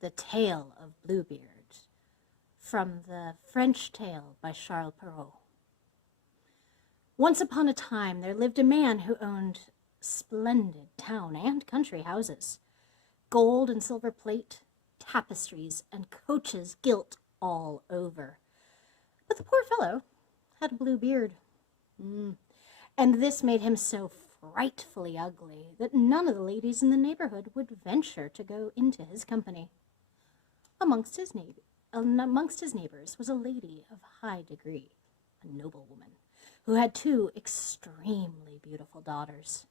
The Tale of Bluebeard, from the French tale by Charles Perrault. Once upon a time there lived a man who owned splendid town and country houses, gold and silver plate, tapestries, and coaches gilt all over. But the poor fellow had a blue beard, and this made him so frightfully ugly that none of the ladies in the neighborhood would venture to go into his company. Amongst his neighbors was a lady of high degree, a noblewoman, who had 2 extremely beautiful daughters.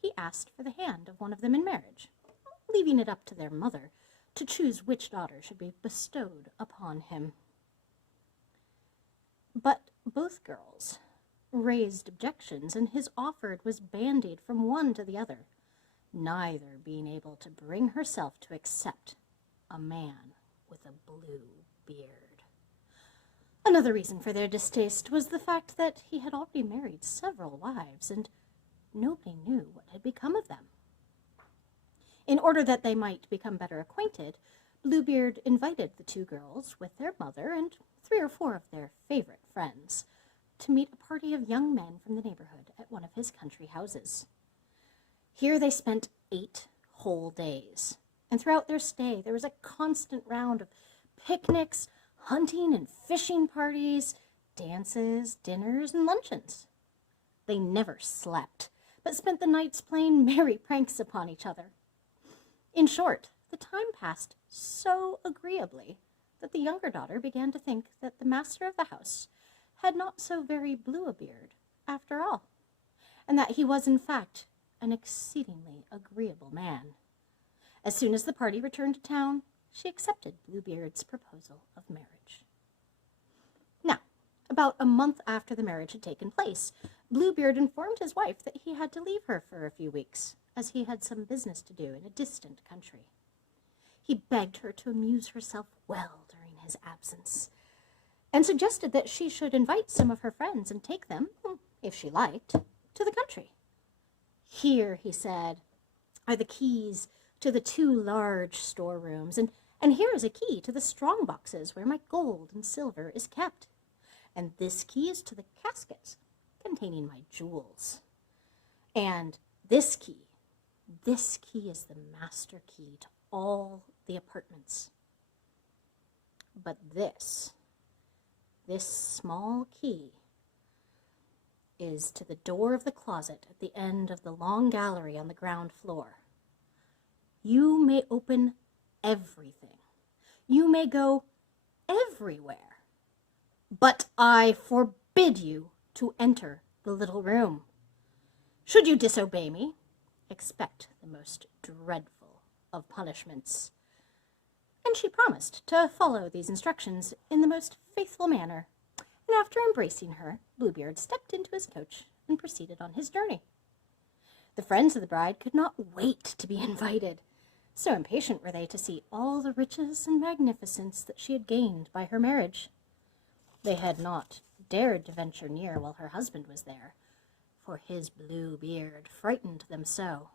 He asked for the hand of one of them in marriage, leaving it up to their mother to choose which daughter should be bestowed upon him. But both girls raised objections, and his offer was bandied from one to the other, neither being able to bring herself to accept a man with a blue beard. Another reason for their distaste was the fact that he had already married several wives, and nobody knew what had become of them. In order that they might become better acquainted, Bluebeard invited the 2 girls with their mother and 3 or 4 of their favorite friends to meet a party of young men from the neighborhood at one of his country houses. Here they spent 8 whole days, and throughout their stay there was a constant round of picnics, hunting and fishing parties, dances, dinners, and luncheons. They never slept, but spent the nights playing merry pranks upon each other. In short, the time passed so agreeably that the younger daughter began to think that the master of the house had not so very blue a beard after all, and that he was in fact an exceedingly agreeable man. As soon as the party returned to town, she accepted Bluebeard's proposal of marriage. Now, about a month after the marriage had taken place, Bluebeard informed his wife that he had to leave her for a few weeks, as he had some business to do in a distant country. He begged her to amuse herself well during his absence, and suggested that she should invite some of her friends and take them, if she liked, to the country. Here, he said, are the keys to the 2 large storerooms, and here is a key to the strong boxes where my gold and silver is kept, and this key is to the caskets containing my jewels, and this key is the master key to all the apartments. But this small key is to the door of the closet at the end of the long gallery on the ground floor. You may open everything. You may go everywhere. But I forbid you to enter the little room. Should you disobey me, expect the most dreadful of punishments. And she promised to follow these instructions in the most faithful manner, and after embracing her, Bluebeard stepped into his coach and proceeded on his journey. The friends of the bride could not wait to be invited. So impatient were they to see all the riches and magnificence that she had gained by her marriage. They had not dared to venture near while her husband was there, for his blue beard frightened them so.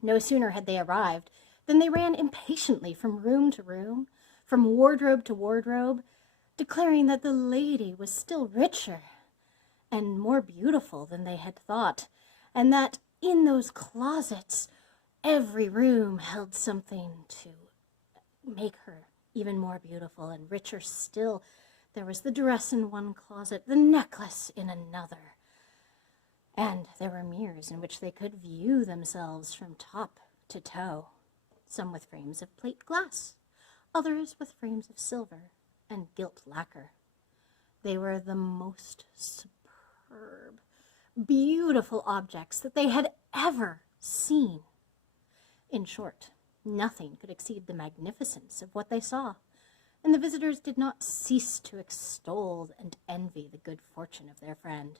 No sooner had they arrived than they ran impatiently from room to room, from wardrobe to wardrobe, declaring that the lady was still richer and more beautiful than they had thought, and that in those closets every room held something to make her even more beautiful and richer still. There was the dress in one closet, the necklace in another, and there were mirrors in which they could view themselves from top to toe, some with frames of plate glass, others with frames of silver and gilt lacquer. They were the most superb, beautiful objects that they had ever seen. In short, nothing could exceed the magnificence of what they saw, and the visitors did not cease to extol and envy the good fortune of their friend,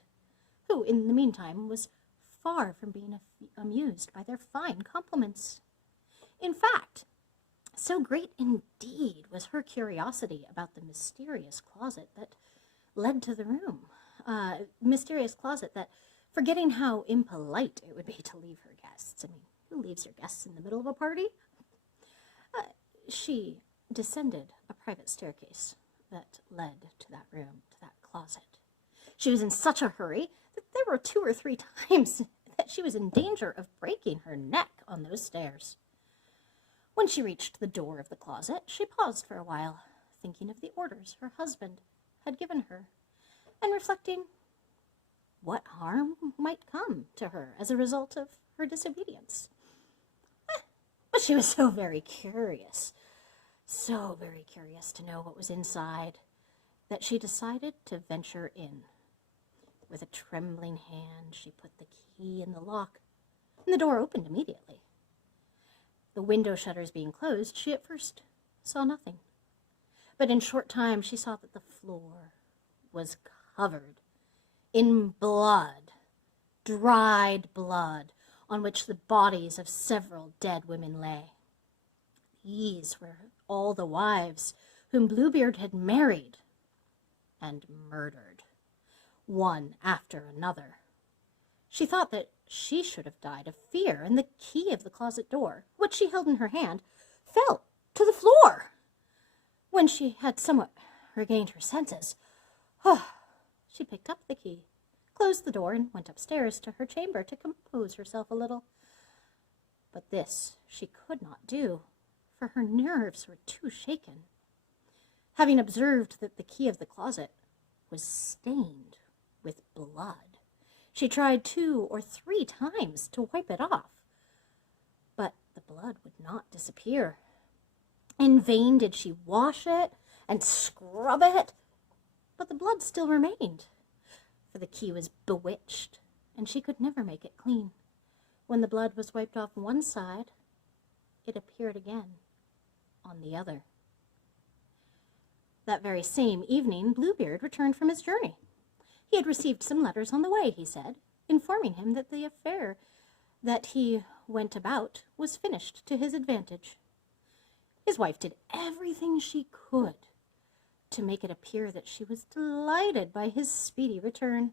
who, in the meantime, was far from being amused by their fine compliments. In fact, so great indeed was her curiosity about the mysterious closet that led to the room, mysterious closet that, forgetting how impolite it would be to leave her guests, who leaves your guests in the middle of a party? She descended a private staircase that led to that room, to that closet. She was in such a hurry that there were 2 or 3 times that she was in danger of breaking her neck on those stairs. When she reached the door of the closet, she paused for a while, thinking of the orders her husband had given her, and reflecting what harm might come to her as a result of her disobedience. But she was so very curious to know what was inside, that she decided to venture in. With a trembling hand, she put the key in the lock, and the door opened immediately. The window shutters being closed, she at first saw nothing. But in short time she saw that the floor was covered in blood, dried blood, on which the bodies of several dead women lay. These were all the wives whom Bluebeard had married and murdered, one after another. She thought that she should have died of fear, and the key of the closet door, which she held in her hand, fell to the floor. When she had somewhat regained her senses, she picked up the key, closed the door, and went upstairs to her chamber to compose herself a little. But this she could not do, for her nerves were too shaken. Having observed that the key of the closet was stained with blood, she tried 2 or 3 times to wipe it off, but the blood would not disappear. In vain did she wash it and scrub it, but the blood still remained, for the key was bewitched, and she could never make it clean. When the blood was wiped off one side, it appeared again on the other. That very same evening, Bluebeard returned from his journey. He had received some letters on the way, he said, informing him that the affair that he went about was finished to his advantage. His wife did everything she could to make it appear that she was delighted by his speedy return,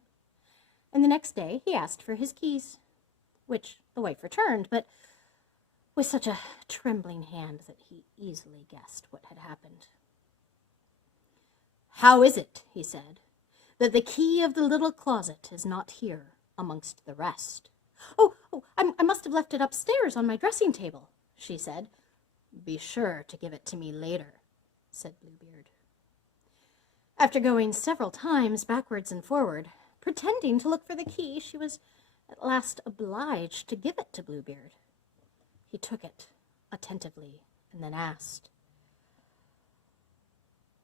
and the next day he asked for his keys, which the wife returned, but with such a trembling hand that he easily guessed what had happened. "How is it," he said, "that the key of the little closet is not here amongst the rest?" I must have left it upstairs on my dressing table," she said. "Be sure to give it to me later," said Bluebeard. After going several times backwards and forward, pretending to look for the key, she was at last obliged to give it to Bluebeard. He took it attentively and then asked,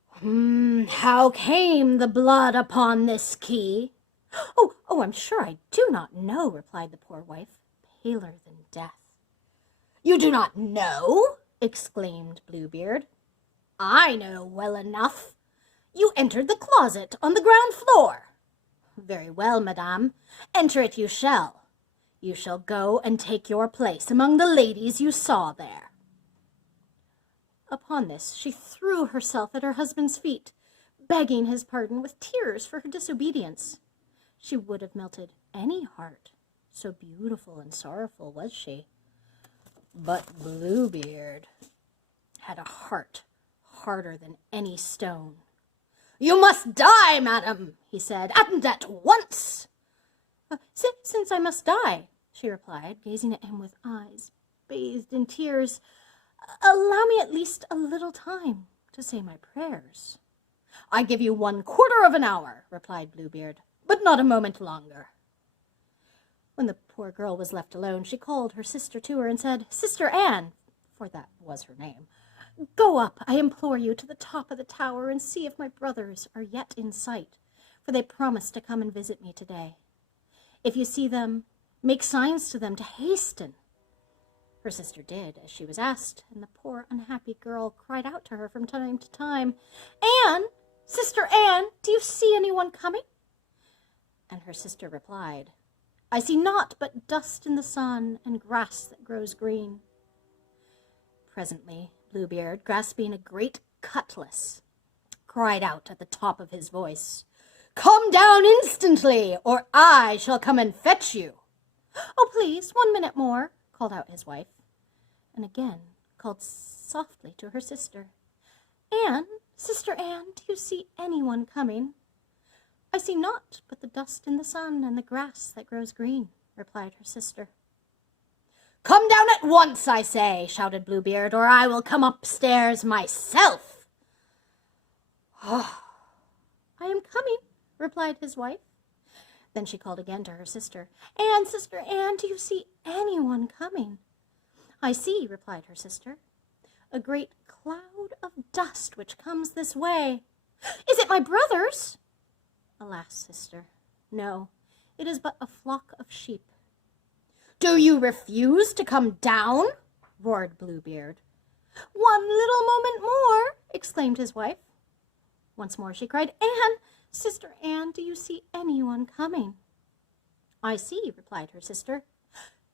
"How came the blood upon this key?" I'm sure I do not know," replied the poor wife, paler than death. "You do not know?" exclaimed Bluebeard. "I know well enough. You entered the closet on the ground floor. Very well, madame, enter it you shall. You shall go and take your place among the ladies you saw there." Upon this, she threw herself at her husband's feet, begging his pardon with tears for her disobedience. She would have melted any heart, so beautiful and sorrowful was she. But Bluebeard had a heart harder than any stone. "You must die, madam," he said, "and at once." Since I must die," she replied, gazing at him with eyes bathed in tears, "allow me at least a little time to say my prayers." "I give you 1/4 of an hour," replied Bluebeard, "but not a moment longer." When the poor girl was left alone, she called her sister to her and said, "Sister Anne," for that was her name, "go up, I implore you, to the top of the tower and see if my brothers are yet in sight, for they promised to come and visit me today. If you see them, make signs to them to hasten." Her sister did as she was asked, and the poor unhappy girl cried out to her from time to time, "Anne, Sister Anne, do you see anyone coming?" And her sister replied, "I see naught but dust in the sun and grass that grows green." Presently Bluebeard, grasping a great cutlass, cried out at the top of his voice, "Come down instantly, or I shall come and fetch you." "Please, 1 minute more," called out his wife, and again called softly to her sister. "Anne, Sister Anne, do you see anyone coming?" "I see naught but the dust in the sun and the grass that grows green," replied her sister. "Come down at once, I say," shouted Bluebeard, "or I will come upstairs myself." "I am coming," replied his wife. Then she called again to her sister. "Anne, Sister Anne, do you see anyone coming?" "I see," replied her sister, "a great cloud of dust which comes this way." "Is it my brothers?" "Alas, sister, no, it is but a flock of sheep." "Do you refuse to come down?" roared Bluebeard. "One little moment more," exclaimed his wife. Once more she cried, "Anne, Sister Anne, do you see anyone coming?" "I see," replied her sister,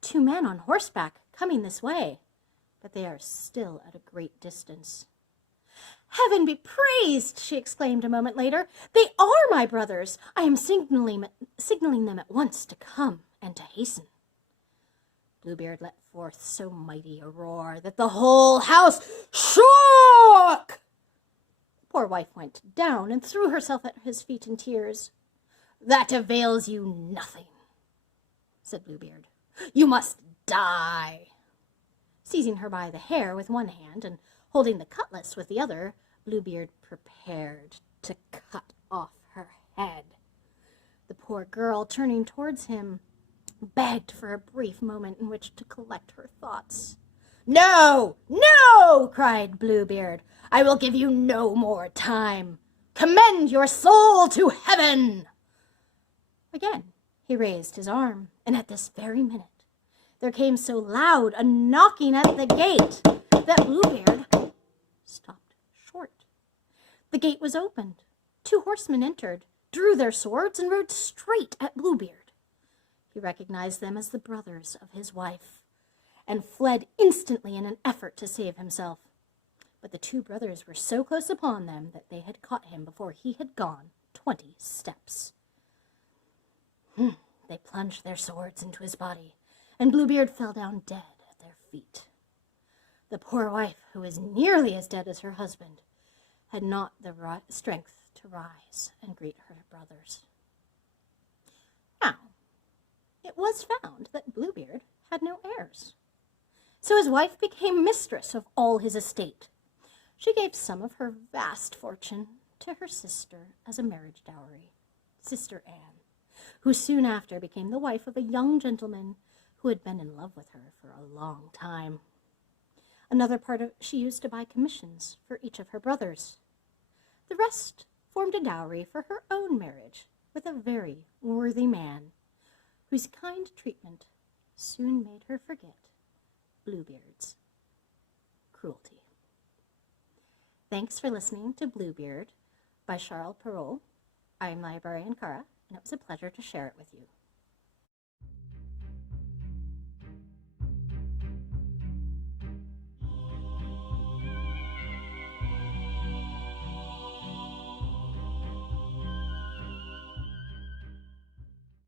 "two men on horseback coming this way, but they are still at a great distance." "Heaven be praised!" she exclaimed a moment later. "They are my brothers. I am signaling them at once to come and to hasten." Bluebeard let forth so mighty a roar that the whole house shook. The poor wife went down and threw herself at his feet in tears. "That avails you nothing," said Bluebeard. "You must die." Seizing her by the hair with one hand and holding the cutlass with the other, Bluebeard prepared to cut off her head. The poor girl, turning towards him, begged for a brief moment in which to collect her thoughts. "No, no!" cried Bluebeard. "I will give you no more time. Commend your soul to heaven." Again he raised his arm, and at this very minute there came so loud a knocking at the gate that Bluebeard stopped short. The gate was opened. 2 horsemen entered, drew their swords, and rode straight at Bluebeard. He recognized them as the brothers of his wife, and fled instantly in an effort to save himself. But the 2 brothers were so close upon them that they had caught him before he had gone 20 steps. They plunged their swords into his body, and Bluebeard fell down dead at their feet. The poor wife, who was nearly as dead as her husband, had not the strength to rise and greet her brothers. Now, it was found that Bluebeard had no heirs. So his wife became mistress of all his estate. She gave some of her vast fortune to her sister as a marriage dowry, Sister Anne, who soon after became the wife of a young gentleman who had been in love with her for a long time. Another part of she used to buy commissions for each of her brothers. The rest formed a dowry for her own marriage with a very worthy man, whose kind treatment soon made her forget Bluebeard's cruelty. Thanks for listening to Bluebeard by Charles Perrault. I'm Librarian Cara, and it was a pleasure to share it with you.